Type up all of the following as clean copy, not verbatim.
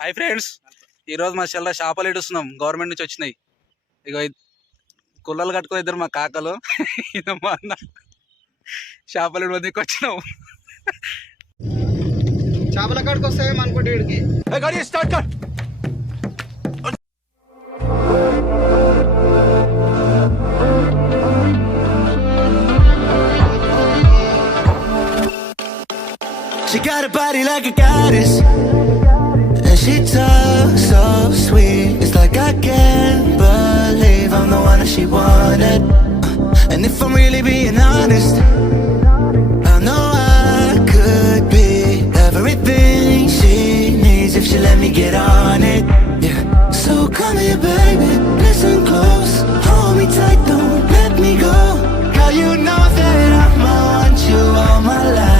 Hi friends, ఈరోజు మా చెల్ల చేపలు ఇడుస్తున్నాం. గవర్నమెంట్ నుంచి వచ్చినాయి. ఇక కుల్లలు కట్టుకుని ఇద్దరు మా కాకలు ఇది మా అన్న చేపలు ఇడవనికి వచ్చినాం. చేపల కాడికి వస్తాయేమో అనుకుంటే వీడికి start cut. She got a body like a goddess, and she talks so sweet. It's like I can't believe I'm the one that she wanted. And if I'm really being honest, I know I could be everything she needs if she let me get on it. Yeah. So come here, baby, listen close, hold me tight, don't let me go. Girl, you know that I'ma want you all my life.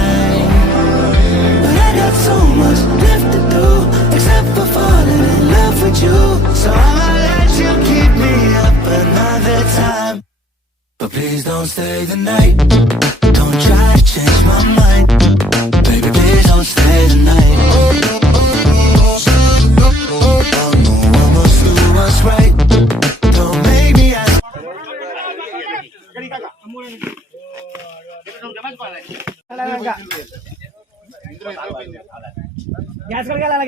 So much left to do, except for falling in love with you. So I'ma let you keep me up another time, but please don't stay the night. Don't try to change my mind, baby, please don't stay the night. I'ma do what's right. Don't make me ask. గ్యాస్ కడగాల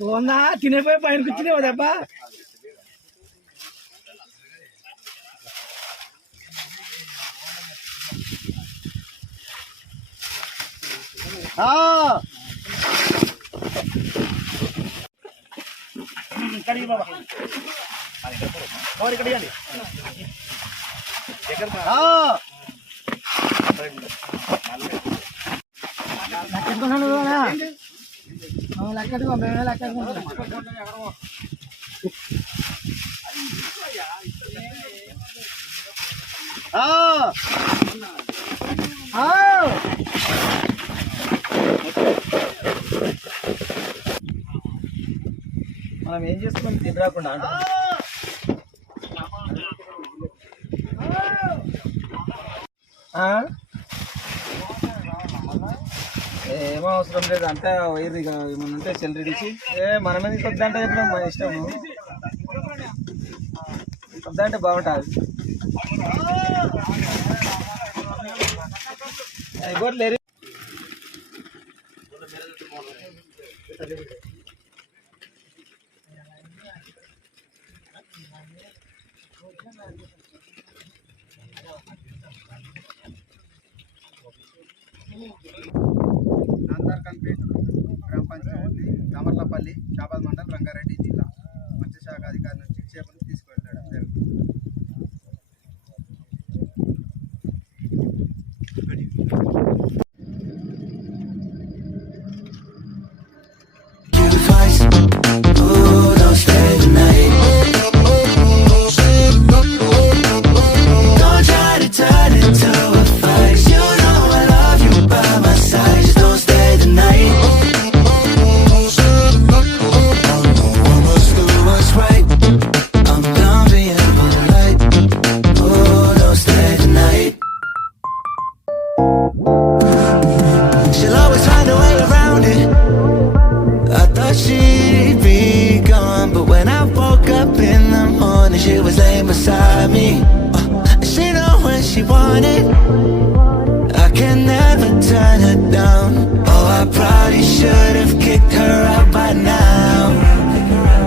బాగుందా? తినేపోయి పైన కూర్చునేవా దెబ్బ. కడిగి బాబా ఇక్కడ ఇవ్వండి. లెక్కడుకో, మేమే లెక్కడుకుంటాం. మనం ఏం చేసుకున్నాం తిని రాకుండా అంటే ఏమో అవసరం లేదు. అంతా వైర్ ఇక ఏమన్నా ఉంటే చెల్లడిసి మనమే తీసుకొద్దంటే ఇప్పుడు మన ఇష్టం. వద్దంటే బాగుంటుంది. అయిపోట్లేరు. నాందార్ కంపేట్ గ్రామ పంచాయతీ దామర్లపల్లి షాబాద్ మండల్ రంగారెడ్డి జిల్లా మత్స్యశాఖ అధికారి నుంచి చేపలు తీసుకువెళ్ళాడు. She was laying beside me. She know when she want it. I can never turn her down. Oh, I probably should have kicked her out by now,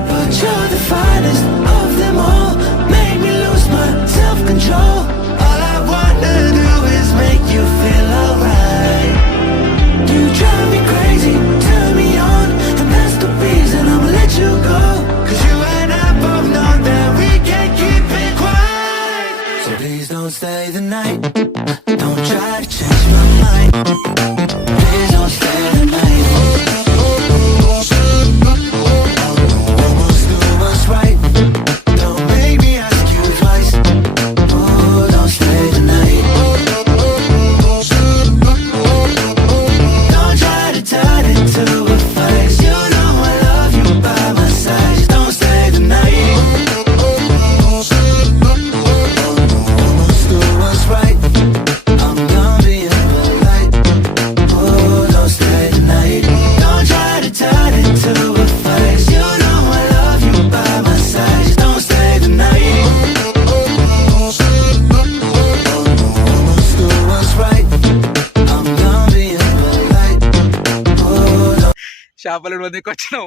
but you're the finest of them all. Make me lose my self-control. All I wanna do is make you feel alright. You drive me crazy, turn me on, and that's the reason I'ma let you go. 'Cause you and I both know that we can't keep it quiet. So please don't stay the night. చేపలు మందికి వచ్చినాం.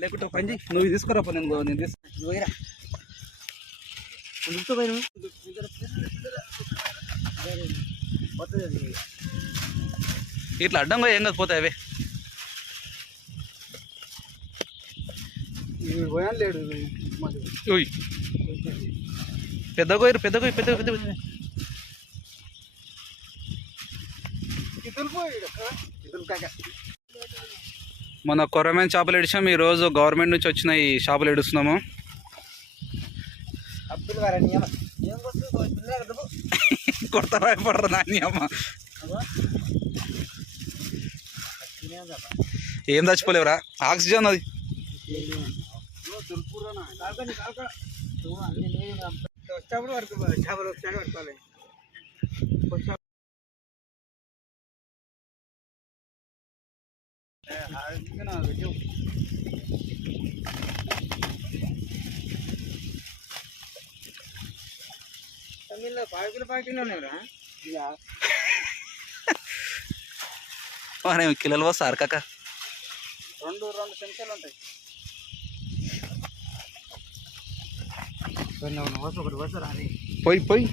లేకుంటే పని నువ్వు తీసుకురా, నేను తీసుకురా. ఇట్లా అడ్డంగా ఏం కాదు, పోతాయి అవే. పెద్ద గోయరు, పెద్ద గోయి, పెద్ద పెద్ద. మన కొరమైన చేపలు ఇడిచాం. ఈరోజు గవర్నమెంట్ నుంచి వచ్చిన ఈ చేపలు ఇడుస్తున్నాము. కొడతారా పడరా నాని అమ్మ, ఏం చచ్చిపోలేవురా, ఆక్సిజన్ అది. కిలోలు వస్తారు కాక, రెండు చెంచాలు ఉంటాయి. పోయి పోయి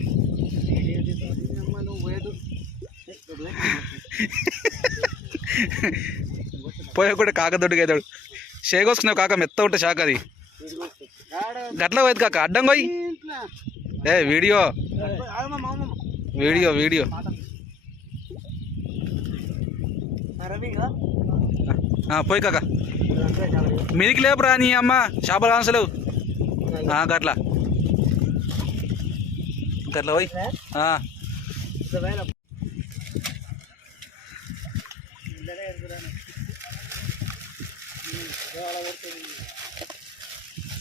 పోయి కూడా కాక దొడ్డుగా అవుతాడు. షేకొసుకున్నావు కాక, మెత్త ఉంటే షాక్ అది. గట్ల పోయేది కాక, అడ్డం పోయి. ఏ వీడియో వీడియో వీడియో పోయి కాక, మీదికి లేపురా నీ అమ్మ, చేపలు ఆన్సలేవు. గట్ల గట్ల పోయి.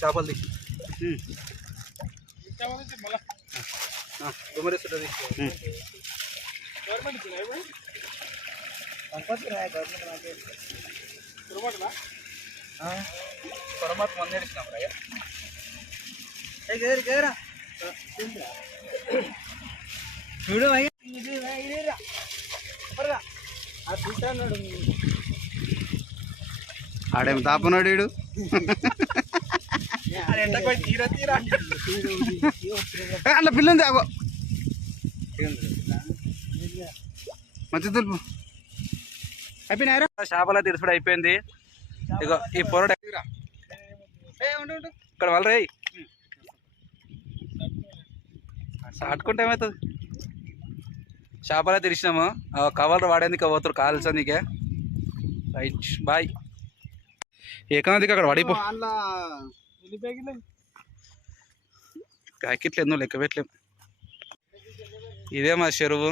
చేపలది గుమ్మరిస్తుంటుంది. పరమాత్మ మందేసినాం రాయ. ఆడేం తాపన్నాడు వీడు. అట్లా పిల్లంది ఆగో, మంచి తులుపు అయిపోయినారా. చేపల తిరుసుడు అయిపోయింది. ఇగో ఈ పొరడు ఇక్కడ వాళ్ళు రేయ్ సాటుకుంటే ఏమవుతుంది. చేపల తెరిచినాము, కవర్లు వాడేందుకు పోతారు కాల్చనీకే. Right bye. ఏకనాదికి అక్కడ పడిపో, ప్యాకెట్లు ఎన్నో లెక్క పెట్టలేము. ఇదే మా చెరువు.